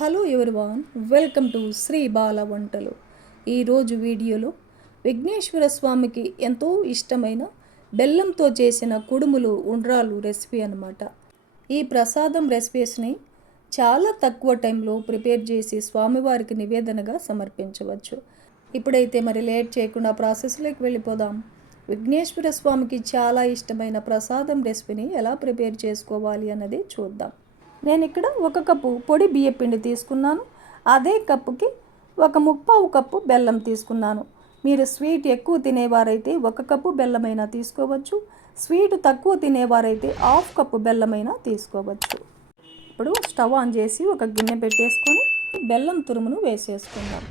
Hello everyone welcome to Sri Bala వంటలు. ఈరోజు వీడియోలో విఘ్నేశ్వర స్వామికి ఎంతో ఇష్టమైన బెల్లంతో చేసిన కుడుములు ఉండ్రాలు రెసిపీ అన్నమాట. ఈ ప్రసాదం రెసిపీస్ని చాలా తక్కువ టైంలో ప్రిపేర్ చేసి స్వామివారికి నివేదనగా సమర్పించవచ్చు. ఇప్పుడైతే మరి లేట్ చేయకుండా ప్రాసెస్లోకి వెళ్ళిపోదాం. విఘ్నేశ్వర స్వామికి చాలా ఇష్టమైన ప్రసాదం రెసిపీని ఎలా ప్రిపేర్ చేసుకోవాలి అన్నది చూద్దాం. నేను ఇక్కడ ఒక కప్పు పొడి బియ్యపిండి తీసుకున్నాను. అదే కప్పుకి ఒక ముప్పావు కప్పు బెల్లం తీసుకున్నాను. మీరు స్వీట్ ఎక్కువ తినేవారైతే ఒక కప్పు బెల్లమైనా తీసుకోవచ్చు. స్వీట్ తక్కువ తినేవారైతే హాఫ్ కప్పు బెల్లమైనా తీసుకోవచ్చు. ఇప్పుడు స్టవ్ ఆన్ చేసి ఒక గిన్నె పెట్టేసుకొని బెల్లం తురుమును వేసేసుకుందాం.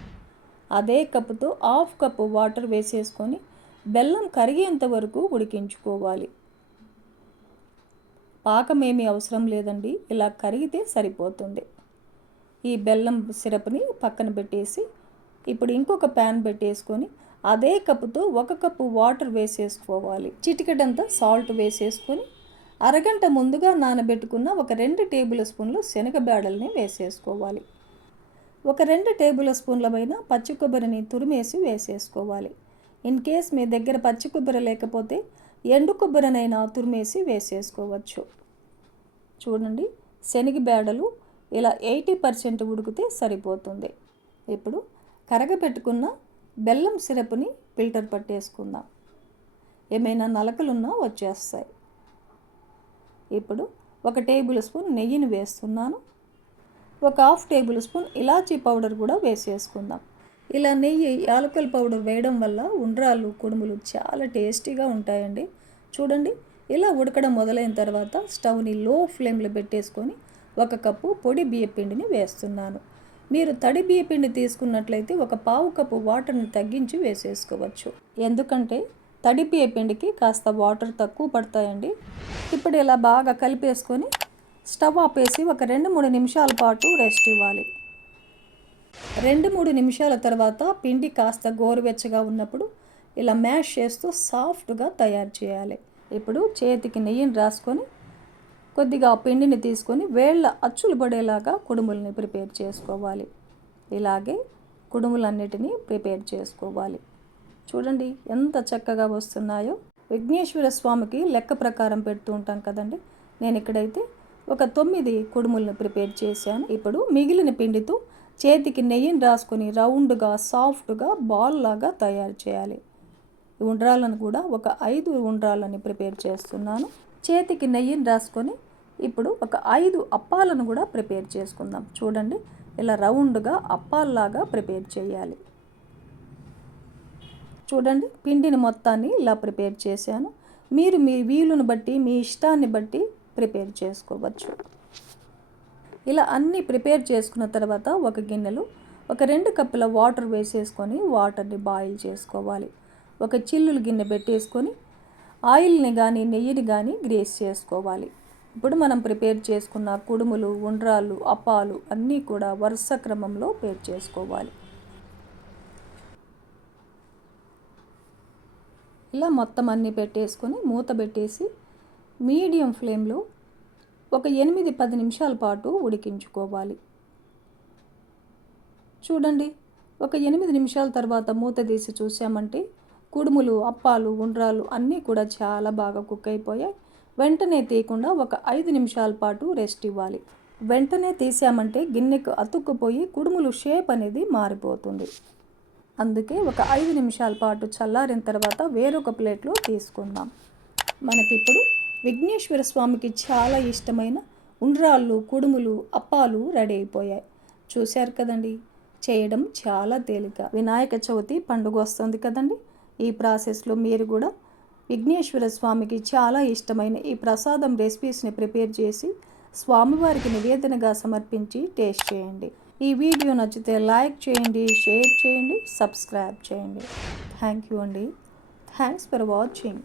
అదే కప్పుతో హాఫ్ కప్పు వాటర్ వేసేసుకొని బెల్లం కరిగేంత వరకు ఉడికించుకోవాలి. పాకమేమీ అవసరం లేదండి. ఇలా కరిగితే సరిపోతుంది. ఈ బెల్లం సిరప్ని పక్కన పెట్టేసి ఇప్పుడు ఇంకొక ప్యాన్ పెట్టేసుకొని అదే కప్పుతో ఒక కప్పు వాటర్ వేసేసుకోవాలి. చిటికెడంతా సాల్ట్ వేసేసుకొని అరగంట ముందుగా నానబెట్టుకున్న ఒక రెండు టేబుల్ స్పూన్లు శనగబేడల్ని వేసేసుకోవాలి. ఒక రెండు టేబుల్ స్పూన్ల పైన పచ్చి కొబ్బరిని తురిమేసి వేసేసుకోవాలి. ఇన్ కేస్ మీ దగ్గర పచ్చి కొబ్బరి లేకపోతే ఎండు కొబ్బరినైనా తురిమేసి వేసేసుకోవచ్చు. చూడండి. శనగ బేడలు ఇలా ఎయిటీ పర్సెంట్ ఉడికితే సరిపోతుంది. ఇప్పుడు కరగపెట్టుకున్న బెల్లం సిరప్ని ఫిల్టర్ పట్టేసుకుందాం. ఏమైనా నలకలున్నా వచ్చేస్తాయి. ఇప్పుడు ఒక టేబుల్ స్పూన్ నెయ్యిని వేస్తున్నాను. ఒక హాఫ్ టేబుల్ స్పూన్ ఇలాచీ పౌడర్ కూడా వేసేసుకుందాం. ఇలా నెయ్యి యాలకల పౌడర్ వేయడం వల్ల ఉండ్రాలు కుడుములు చాలా టేస్టీగా ఉంటాయండి. చూడండి ఇలా ఉడకడం మొదలైన తర్వాత స్టవ్ని లో ఫ్లేమ్లో పెట్టేసుకొని ఒక కప్పు పొడి బియ్యపిండిని వేస్తున్నాను. మీరు తడి బియ్యపిండి తీసుకున్నట్లయితే ఒక పావు కప్పు వాటర్ని తగ్గించి వేసేసుకోవచ్చు. ఎందుకంటే తడి బియ్యపిండికి కాస్త వాటర్ తక్కువ పడతాయండి. ఇప్పుడు ఇలా బాగా కలిపేసుకొని స్టవ్ ఆపేసి ఒక రెండు మూడు నిమిషాల పాటు రెస్ట్ ఇవ్వాలి. రెండు మూడు నిమిషాల తర్వాత పిండి కాస్త గోరువెచ్చగా ఉన్నప్పుడు ఇలా మ్యాష్ చేస్తూ సాఫ్ట్గా తయారు చేయాలి. ఇప్పుడు చేతికి నెయ్యిని రాసుకొని కొద్దిగా పిండిని తీసుకొని వేళ్ళ అచ్చులు పడేలాగా కుడుములని ప్రిపేర్ చేసుకోవాలి. ఇలాగే కుడుములన్నిటినీ ప్రిపేర్ చేసుకోవాలి. చూడండి ఎంత చక్కగా వస్తున్నాయో. విఘ్నేశ్వర స్వామికి లెక్క ప్రకారం పెడుతూ ఉంటాం కదండి. నేను ఇక్కడైతే ఒక తొమ్మిది కుడుములను ప్రిపేర్ చేశాను. ఇప్పుడు మిగిలిన పిండితో చేతికి నెయ్యిని రాసుకొని రౌండ్గా సాఫ్ట్గా బాల్ లాగా తయారు చేయాలి. ఉండ్రాలను కూడా ఒక ఐదు ఉండ్రాలని ప్రిపేర్ చేస్తున్నాను. చేతికి నెయ్యిని రాసుకొని ఇప్పుడు ఒక ఐదు అప్పాలను కూడా ప్రిపేర్ చేసుకుందాం. చూడండి ఇలా రౌండ్గా అప్పాల్లాగా ప్రిపేర్ చేయాలి. చూడండి పిండిని మొత్తాన్ని ఇలా ప్రిపేర్ చేశాను. మీరు మీ వీలును బట్టి మీ ఇష్టాన్ని బట్టి ప్రిపేర్ చేసుకోవచ్చు. ఇలా అన్నీ ప్రిపేర్ చేసుకున్న తర్వాత ఒక గిన్నెలు ఒక రెండు కప్పుల వాటర్ వేసేసుకొని వాటర్ని బాయిల్ చేసుకోవాలి. ఒక చిల్లులు గిన్నె పెట్టేసుకొని ఆయిల్ని కానీ నెయ్యిని కానీ గ్రేస్ చేసుకోవాలి. ఇప్పుడు మనం ప్రిపేర్ చేసుకున్న కుడుములు ఉండ్రాలు అప్పాలు అన్నీ కూడా వరుస క్రమంలో పేర్ చేసుకోవాలి. ఇలా మొత్తం అన్నీ పెట్టేసుకొని మూత పెట్టేసి మీడియం ఫ్లేమ్లో ఒక ఎనిమిది పది నిమిషాల పాటు ఉడికించుకోవాలి. చూడండి ఒక ఎనిమిది నిమిషాల తర్వాత మూత తీసి చూసామంటే కుడుములు అప్పాలు ఉండ్రాలు అన్నీ కూడా చాలా బాగా కుక్ అయిపోయాయి. వెంటనే తీయకుండా ఒక ఐదు నిమిషాల పాటు రెస్ట్ ఇవ్వాలి. వెంటనే తీసామంటే గిన్నెకు అతుక్కుపోయి కుడుములు షేప్ అనేది మారిపోతుంది. అందుకే ఒక ఐదు నిమిషాల పాటు చల్లారిన తర్వాత వేరొక ప్లేట్లో తీసుకుందాం. మనకిప్పుడు విఘ్నేశ్వర స్వామికి చాలా ఇష్టమైన ఉండ్రాళ్ళు కుడుములు అప్పాలు రెడీ అయిపోయాయి. చూశారు కదండి? చేయడం చాలా తేలిక. వినాయక చవితి పండుగ వస్తుంది కదండి? ఈ ప్రాసెస్లో మీరు కూడా విఘ్నేశ్వర స్వామికి చాలా ఇష్టమైన ఈ ప్రసాదం రెసిపీస్ని ప్రిపేర్ చేసి స్వామివారికి నివేదనగా సమర్పించి టేస్ట్ చేయండి. ఈ వీడియో నచ్చితే లైక్ చేయండి షేర్ చేయండి సబ్స్క్రైబ్ చేయండి. థ్యాంక్ యూ అండి. Thanks for watching.